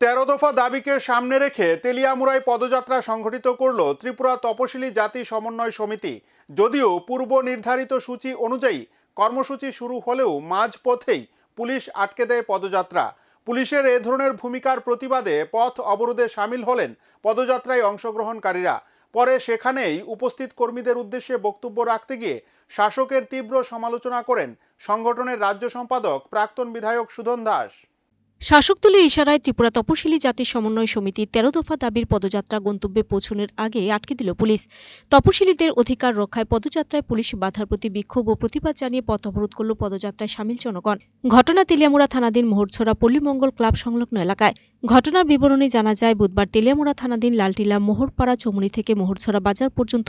তেরো দফা দাবিকে সামনে রেখে তেলিয়ামুড়ায় পদযাত্রা সংঘটিত করল ত্রিপুরা তপশিলি জাতি সমন্বয় সমিতি। যদিও পূর্ব নির্ধারিত সূচি অনুযায়ী কর্মসূচি শুরু হলেও মাঝপথেই পুলিশ আটকে দেয় পদযাত্রা। পুলিশের এ ধরনের ভূমিকার প্রতিবাদে পথ অবরোধে সামিল হলেন পদযাত্রায় অংশগ্রহণকারীরা। পরে সেখানেই উপস্থিত কর্মীদের উদ্দেশ্যে বক্তব্য রাখতে গিয়ে শাসকের তীব্র সমালোচনা করেন সংগঠনের রাজ্য সম্পাদক প্রাক্তন বিধায়ক সুধন দাস। শাসক দলের ইশারায় ত্রিপুরা তপশিলি জাতি সমন্বয় সমিতি তেরো দফা দাবির পদযাত্রা গন্তব্যে পৌঁছনের আগে আটকে দিল পুলিশ। তপশিলীদের অধিকার রক্ষায় পদযাত্রায় পুলিশ বাধার প্রতি বিক্ষোভ ও প্রতিবাদ জানিয়ে পথ অবরোধ করল পদযাত্রায় সামিল জনগণ। ঘটনা তেলিয়ামুড়া থানাধীন মোহরছড়া পল্লীমঙ্গল ক্লাব সংলগ্ন এলাকায়। ঘটনার বিবরণে জানা যায়, বুধবার তেলিয়ামুড়া থানাধীন লালটিলা মোহরপাড়া চমুনি থেকে মোহরছড়া বাজার পর্যন্ত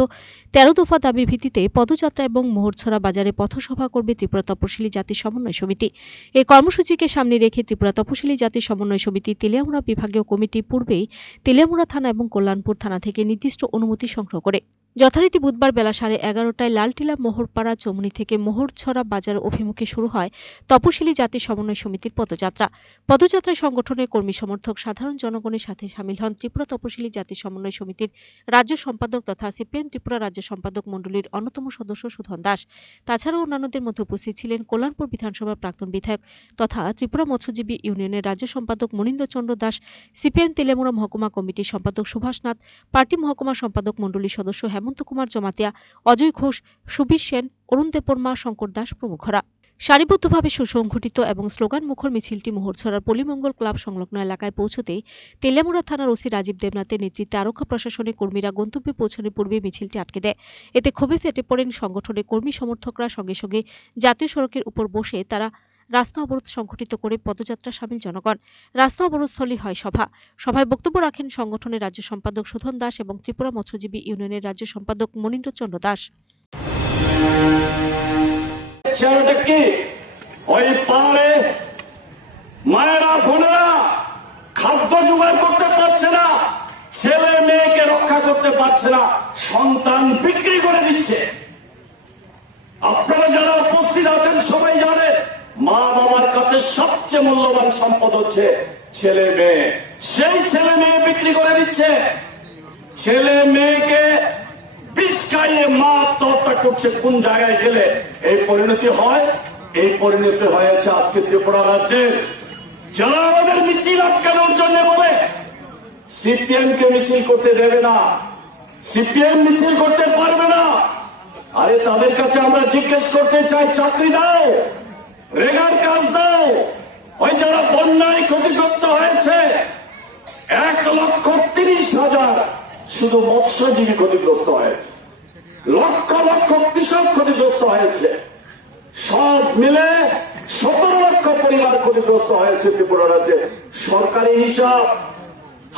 তেরো দফা দাবির ভিত্তিতে পদযাত্রা এবং মোহরছড়া বাজারে পথসভা করবে ত্রিপুরা তপশিলি জাতি সমন্বয় সমিতি। এই কর্মসূচিকে সামনে রেখে ত্রিপুরা তপশিলি জাতি সমন্বয় সমিতি তেলিয়ামুড়া বিভাগীয় কমিটি পূর্বেই তেলিয়ামুড়া থানা এবং কল্যাণপুর থানা থেকে নির্দিষ্ট অনুমতি সংগ্রহ করে। যথারীতি বুধবার বেলা সাড়ে এগারোটায় লালটিলা মোহরপাড়া চমুনি থেকে মোহরছড়া বাজার অভিমুখে শুরু হয় তপশিলি জাতি সমন্বয় সমিতির পদযাত্রা। পদযাত্রায় সংগঠনের কর্মী সমর্থক সাধারণ জনগণের সাথে সামিল হন ত্রিপুরা তপশিলি জাতি সমন্বয় সমিতির রাজ্য সম্পাদক তথা সিপিএম ত্রিপুরা রাজ্য সম্পাদক মণ্ডলীর অন্যতম সদস্য সুধন দাস। তাছাড়াও অন্যান্যদের মধ্যে উপস্থিত ছিলেন কল্যাণপুর বিধানসভার প্রাক্তন বিধায়ক তথা ত্রিপুরা মৎস্যজীবী ইউনিয়নের রাজ্য সম্পাদক মনীন্দ্রচন্দ্র দাস, সিপিএম তেলেমুড়া মহকুমা কমিটির সম্পাদক সুভাষ নাথ, পার্টি মহকুমা সম্পাদক মণ্ডলীর সদস্য হেমন্ত কুমার জমাতিয়া, অজয় ঘোষ, সুবীর সেন, অরুণ দেববর্মা, শঙ্কর দাস প্রমুখরা। সারিবদ্ধভাবে সুসংগঠিত এবং স্লোগান মুখর মিছিলটি মোহরছড়ার পলিমঙ্গল ক্লাব সংলগ্ন এলাকায় পৌঁছতেই তেলিয়ামুড়া থানার ওসি রাজীব দেবনাথের নেতৃত্বে আরক্ষা প্রশাসনের কর্মীরা গন্তব্যে পৌঁছানোর পূর্বে মিছিলটি আটকে দেয়। এতে ক্ষোভে ফেটে পড়েন সংগঠনের কর্মী সমর্থকরা সঙ্গে সঙ্গে জাতীয় সড়কের উপর বসে তারা রাস্তা অবরোধ সংঘটিত করে পদযাত্রা সামিল জনগণ। রাস্তা অবরোধস্থলী হয় সভা। সভায় বক্তব্য রাখেন সংগঠনের রাজ্য সম্পাদক সুধন দাস এবং ত্রিপুরা মৎস্যজীবী ইউনিয়নের রাজ্য সম্পাদক মনীন্দ্রচন্দ্র দাস। মায়েরা, বোনেরা খাদ্য জোগাড় করতে পারছে না, ছেলে মেয়েকে রক্ষা করতে পারছে না, সন্তান বিক্রি করে দিচ্ছে। আপনারা যারা উপস্থিত আছেন সবাই জানে মা বাবার কাছে সবচেয়ে মূল্যবান সম্পদ হচ্ছে ছেলে মেয়ে। সেই ছেলে মেয়ে বিক্রি করে দিচ্ছে। ছেলে মেয়েকে খাইয়ে মা আত্মহত্যা করছে। কোন জায়গায় গেলে? এই পরিণতি হয়? এই পরিণতি হয়েছে আজকে ত্রিপুরা রাজ্যে। যারা আমাদের মিছিল আটকানোর জন্য বলে, সিপিএম কে মিছিল করতে দেবে না। সিপিএম মিছিল করতে পারবে না। আরে তাদের কাছে আমরা জিজ্ঞেস করতে চাই, চাকরি দাও রেগার কাজ দাও ওই যারা বন্যায় ক্ষতিগ্রস্ত হয়েছে এক লক্ষ তিরিশ হাজার শুধু মৎস্যজীবী ক্ষতিগ্রস্ত হয়েছে। লক্ষ লক্ষ কৃষক ক্ষতিগ্রস্ত হয়েছে। সব মিলে সতেরো লক্ষ পরিবার ক্ষতিগ্রস্ত হয়েছে ত্রিপুরা রাজ্যে। সরকারি হিসাব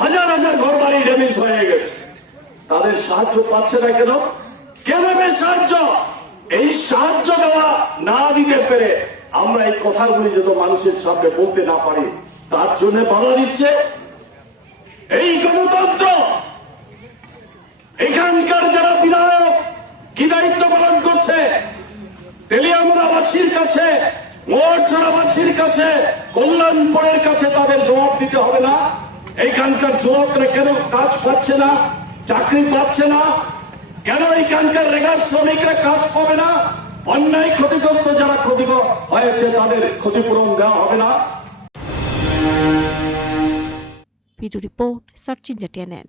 হাজার হাজার ঘর বাড়ি ড্যামেজ হয়ে গেছে। তাদের সাহায্য পাচ্ছে না কেন? কে দেবে সাহায্য? এই সাহায্য দেওয়া না দিতে পেরে আমরা এই কথাগুলি যত মানুষের সামনে বলতে না পারি, তার জন্য বাধা দিচ্ছে। এই গণতন্ত্র এখানকার যারা বিধায়ক, কি দায়িত্ব পালন করছে? তেলিয়ামুড়াবাসীর কাছে মোরছড়াবাসীর কাছে, কল্যাণপুরের কাছে তাদের জবাব দিতে হবে না। এইখানকার যুবকরা কেন কাজ পাচ্ছে না, চাকরি পাচ্ছে না? কেন এইখানকার রেগার শ্রমিকরা কাজ পাবে না? অন্যায় ক্ষতিগ্রস্ত যারা ক্ষতি হয়েছে তাদের ক্ষতিপূরণ দেওয়া হবে না। Video Report, Sachin Jatianan.